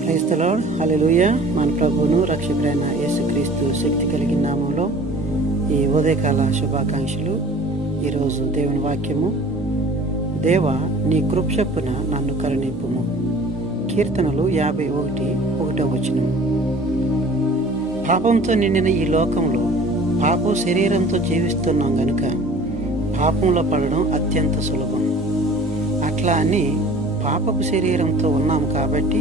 Praise the lord. హల్లెలూయా. మన ప్రభువును రక్షకుడైన యేసుక్రీస్తు శక్తి కలిగిన నామంలో ఈ ఉదయకాల శుభాకాంక్షలు. ఈరోజు దేవుని వాక్యము, దేవా నీ కృప చొప్పున నన్ను కరుణింపుము. కీర్తనలు 51:1. పాపంతో నిండిన ఈ లోకంలో పాపం శరీరంతో జీవిస్తున్నాం గనుక పాపంలో పడడం అత్యంత సులభం. అట్లా అని పాపపు శరీరంతో ఉన్నాము కాబట్టి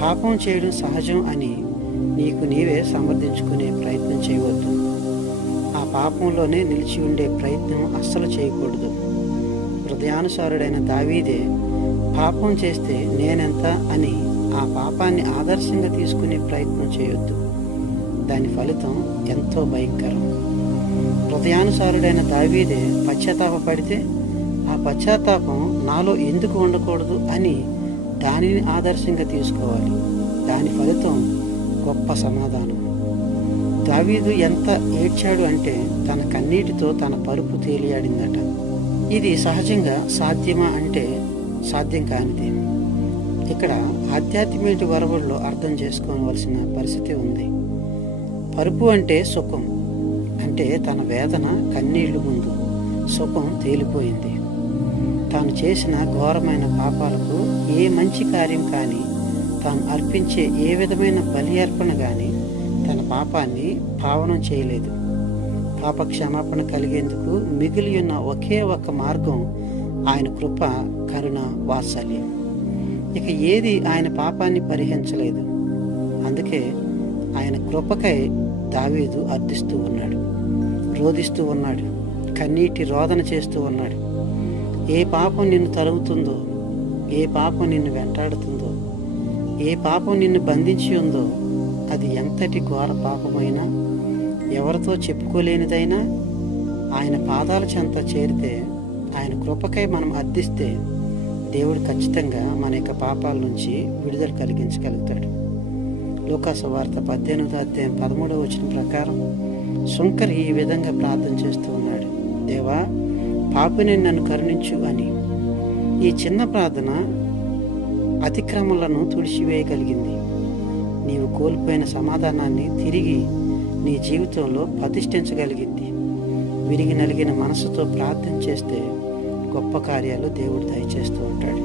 పాపం చేయడం సహజం అని నీకు నీవే సమర్థించుకునే ప్రయత్నం చేయవద్దు. ఆ పాపంలోనే నిలిచి ఉండే ప్రయత్నం అస్సలు చేయకూడదు. హృదయానుసారుడైన దావీదే పాపం చేస్తే నేనెంత అని ఆ పాపాన్ని ఆదర్శంగా తీసుకునే ప్రయత్నం చేయొద్దు. దాని ఫలితం ఎంతో భయంకరం. హృదయానుసారుడైన దావీదే పశ్చాత్తాపడితే ఆ పశ్చాత్తాపం నాలో ఎందుకు ఉండకూడదు అని దానిని ఆదర్శంగా తీసుకోవాలి. దాని ఫలితం గొప్ప సమాధానం. దావీదు ఎంత ఏడ్చాడు అంటే తన కన్నీటితో తన పరుపు తేలియాడిందట. ఇది సహజంగా సాధ్యమా అంటే సాధ్యం కానిది. ఇక్కడ ఆధ్యాత్మిక వరవల్లో అర్థం చేసుకోవలసిన పరిస్థితి ఉంది. పరుపు అంటే సుఖం, అంటే తన వేదన కన్నీళ్లు ముందు సుఖం తేలిపోయింది. తాను చేసిన ఘోరమైన పాపాలకు ఏ మంచి కార్యం కానీ, తాను అర్పించే ఏ విధమైన బలి అర్పణ కానీ తన పాపాన్ని పావనం చేయలేదు. పాప క్షమాపణ కలిగేందుకు మిగిలి ఉన్న ఒకే ఒక్క మార్గం ఆయన కృప, కరుణ, వాత్సల్యం. ఇక ఏది ఆయన పాపాన్ని పరిహరించలేదు. అందుకే ఆయన కృపకై దావీదు అర్థిస్తూ ఉన్నాడు, రోదిస్తూ ఉన్నాడు, కన్నీటి రోదన చేస్తూ ఉన్నాడు. ఏ పాపం నిన్ను తరుగుతుందో, ఏ పాపం నిన్ను వెంటాడుతుందో, ఏ పాపం నిన్ను బంధించి ఉందో, అది ఎంతటి ఘోర పాపమైనా, ఎవరితో చెప్పుకోలేనిదైనా ఆయన పాదాల చెంత చేరితే, ఆయన కృపకై మనం అర్థిస్తే దేవుడు ఖచ్చితంగా మన యొక్క పాపాల నుంచి విడుదల కలిగించగలుగుతాడు. లూకాసు వార్త 18:13 ప్రకారం సుంకరి ఈ విధంగా ప్రార్థన చేస్తూ ఉన్నాడు, దేవా పాపిని నన్ను కరుణించు అని. ఈ చిన్న ప్రార్థన అతిక్రమలను తుడిచివేయగలిగింది. నీవు కోల్పోయిన సమాధానాన్ని తిరిగి నీ జీవితంలో ప్రతిష్ఠించగలిగింది. విరిగి నలిగిన మనసుతో ప్రార్థన చేస్తే గొప్ప కార్యాలు దేవుడు దయచేస్తూ ఉంటాడు.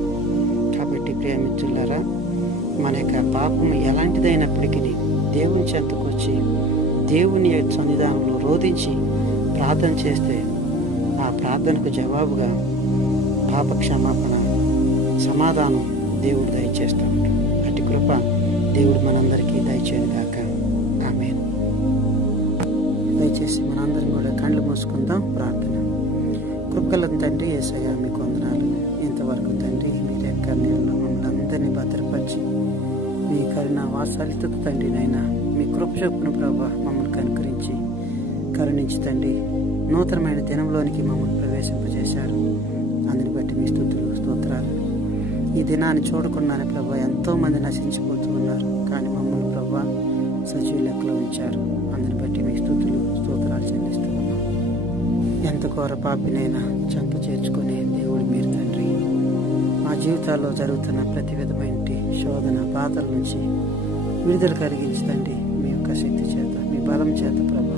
కాబట్టి ప్రియమిత్రులారా, మన యొక్క పాపం ఎలాంటిదైనప్పటికీ దేవుని చెంతకు వచ్చి దేవుని సన్నిధానంలో రోధించి ప్రార్థన చేస్తే ఆ ప్రార్థనకు జవాబుగా పాప క్షమాపణ, సమాధానం దేవుడు దయచేస్తూ ఉంటాడు. అట్టి కృప దేవుడు మనందరికీ దయచేయను గాక. ఆమేన్. దయచేసి మనందరం కూడా కళ్ళు మూసుకుందాం. ప్రార్థన. కృపగల తండ్రి యేసయ్య, మీకు వందనాలు. ఇంతవరకు తండ్రి మీరు యొక్క నీళ్ళలో మమ్మల్ని అందరినీ భద్రపరిచి మీ కరుణ వాత్సల్యతతో తండ్రి నైనా మీ కృప చొప్పున ప్రభా మమ్మల్ని కనుకరించి కరుణించి తండ్రి నూతనమైన దినంలోనికి మమ్మల్ని ప్రవేశింపజేశారు. అందుని బట్టి మీ స్తోత్రాలు. ఈ దినాన్ని చూడకుండానే ప్రభా ఎంతో మంది నశించిపోతూ ఉన్నారు, కానీ మమ్మల్ని ప్రభా సజీవ లెక్కలో ఉంచారు. అందుని బట్టి మీ స్తోత్రాలు చెల్లిస్తూ ఉన్నాం. ఎంత ఘోర పాపినైనా చెంత చేర్చుకునే దేవుడు మీరు తండ్రి. మా జీవితాల్లో జరుగుతున్న ప్రతి విధమైన శోధన, బాధల నుంచి విడుదల కలిగించి తండ్రి మీ యొక్క శక్తి చేత, మీ బలం చేత ప్రభా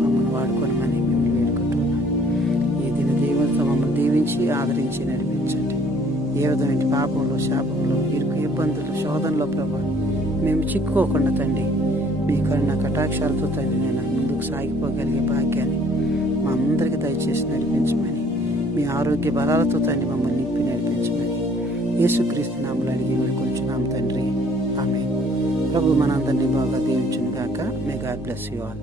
మమ్మల్ని వాడుకోనమని మిమ్మల్ని వేడుకుంటున్నాం. ఈ దిన దీవులతో మమ్మల్ని దీవించి ఆదరించి నడిపించండి. ఏ విధమైన పాపంలో, శాపంలో, ఇరుకు, ఇబ్బందులు, శోధనలో ప్రభా మేము చిక్కుకోకుండా తండ్రి మీ కరుణ కటాక్షాలతో తండ్రి నేను ముందుకు సాగిపోగలిగే భాగ్యాన్ని మా అందరికీ దయచేసి నడిపించమని, మీ ఆరోగ్య బలాలతో తండ్రి మమ్మల్ని నింపి నడిపించమని యేసుక్రీస్తు నామములో అడిగి వేడుకొనుచున్నాం తండ్రి. ఆమేన్. ప్రభు మనందరినీ బాగా దీవించును గాక. May God bless you all.